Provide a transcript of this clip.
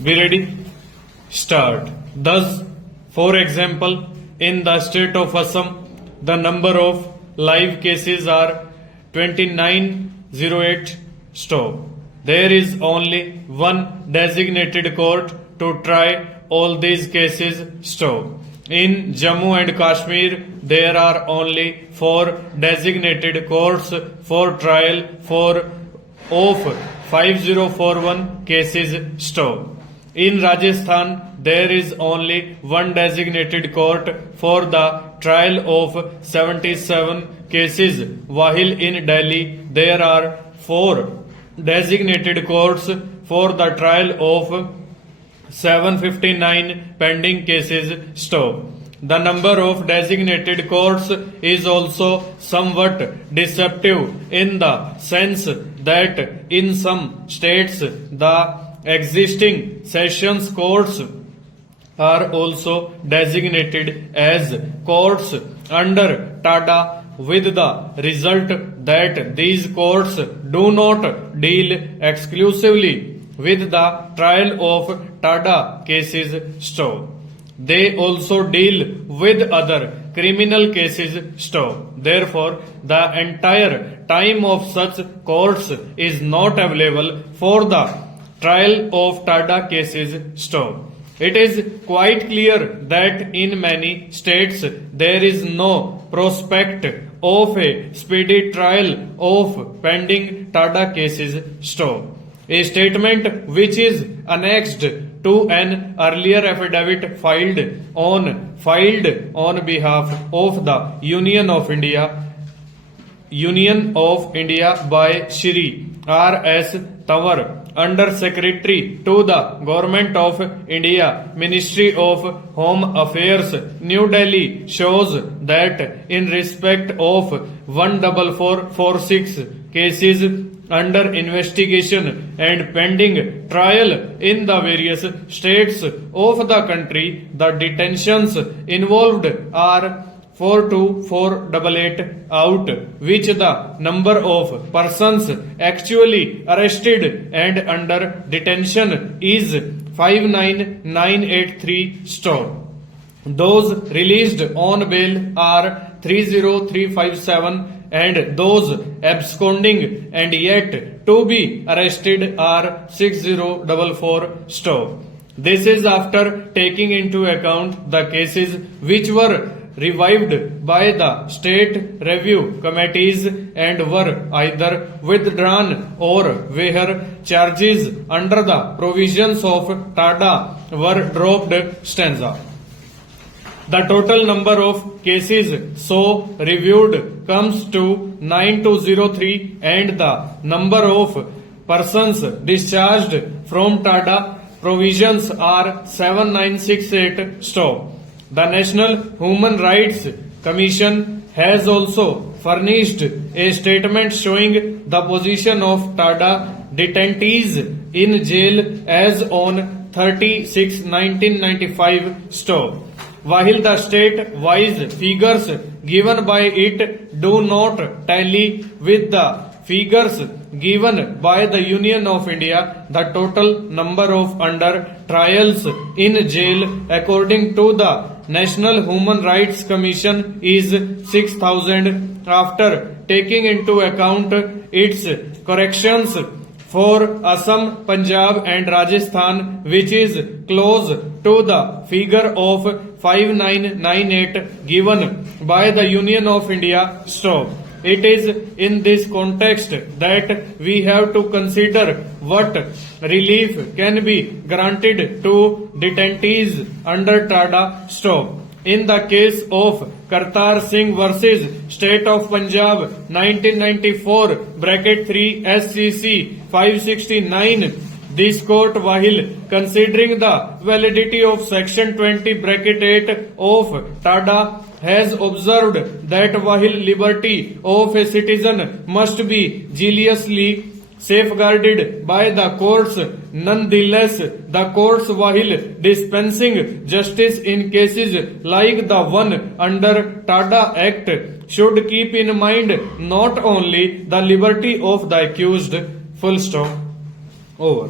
Be ready? Start. Thus, for example, in the state of Assam, the number of live cases are 2908. Stop. There is only one designated court to try all these cases. Stop. In Jammu and Kashmir, there are only 4 designated courts for trial of 5041 cases. Stop. In Rajasthan, there is only one designated court for the trial of 77 cases, while in Delhi, there are 4 designated courts for the trial of 759 pending cases. Stop. The number of designated courts is also somewhat deceptive in the sense that in some states the existing sessions courts are also designated as courts under TADA, with the result that these courts do not deal exclusively with the trial of TADA cases. Stop. They also deal with other criminal cases. Stop. Therefore, the entire time of such courts is not available for the trial of TADA cases. Stop. It is quite clear that in many states there is no prospect of a speedy trial of pending TADA cases. Stop. A statement which is annexed to an earlier affidavit filed on behalf of the Union of India by Shri R.S. Tawar, Under Secretary to the Government of India, Ministry of Home Affairs, New Delhi, shows that in respect of 14446 cases under investigation and pending trial in the various states of the country, the detentions involved are 42488 out, which the number of persons actually arrested and under detention is 59983. Stop. Those released on bail are 30357 and those absconding and yet to be arrested are 6044. Stop. This is after taking into account the cases which were revived by the state review committees and were either withdrawn or where charges under the provisions of TADA were dropped. Stanza. The total number of cases so reviewed comes to 9203 and the number of persons discharged from TADA provisions are 7968. Stop. The National Human Rights Commission has also furnished a statement showing the position of TADA detentees in jail as on 30/6/1995. Stop. While the state-wise figures given by it do not tally with the figures given by the Union of India, the total number of under trials in jail according to the National Human Rights Commission is 6,000 after taking into account its corrections for Assam, Punjab and Rajasthan, which is close to the figure of 5998 given by the Union of India. Stop. It is in this context that we have to consider what relief can be granted to detentees under TADA. Stop. In the case of Kartar Singh versus State of Punjab 1994 (3 SCC 569, this court, while considering the validity of section 20 (8) of TADA, has observed that while liberty of a citizen must be jealously safeguarded by the courts, nonetheless the courts, while dispensing justice in cases like the one under TADA Act, should keep in mind not only the liberty of the accused. Full stop. Over.